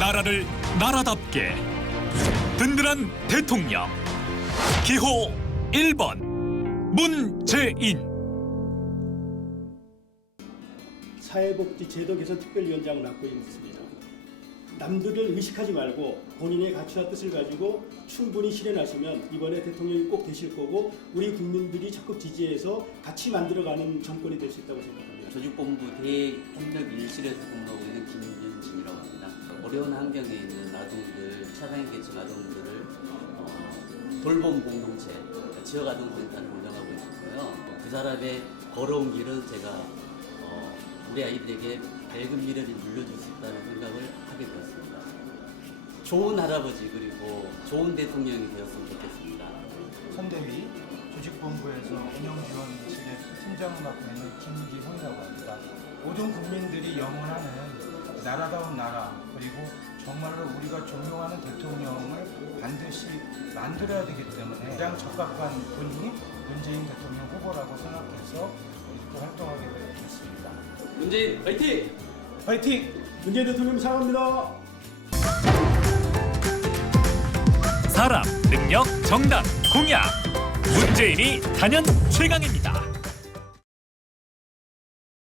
나라를 나라답게 든든한 대통령 기호 1번 문재인 사회복지 제도 개선 특별위원장을 맡고 있습니다. 남들을 의식하지 말고 본인의 가치와 뜻을 가지고 충분히 실현하시면 이번에 대통령이 꼭 되실 거고 우리 국민들이 적극 지지해서 같이 만들어가는 정권이 될 수 있다고 생각합니다. 조직본부 대협력 일실에서 근무하고 있는 김윤진이라고 합니다. 어려운 환경에 있는 아동들, 차상계층 아동들을 어, 돌봄 공동체, 지역 아동센터를 운영하고 있고요. 그 사람의 걸어온 길은 제가 어, 우리 아이들에게 밝은 미래를 물려줄 수 있다는 생각을 하게 되었습니다. 좋은 할아버지 그리고 좋은 대통령이 되었으면 좋겠습니다. 선대위 조직본부에서 운영지원 측의 팀장을 맡고 있는 김기훈이라고 합니다. 모든 국민들이 영원하는 나라다운 나라 그리고 정말로 우리가 존경하는 대통령을 반드시 만들어야 되기 때문에 가장 적합한 분이 문재인 대통령 후보라고 생각해서 이렇게 활동하게 됐습니다. 문재인 화이팅! 화이팅! 문재인 대통령 사랑합니다. 사람 능력 정당 공약 문재인이 단연 최강입니다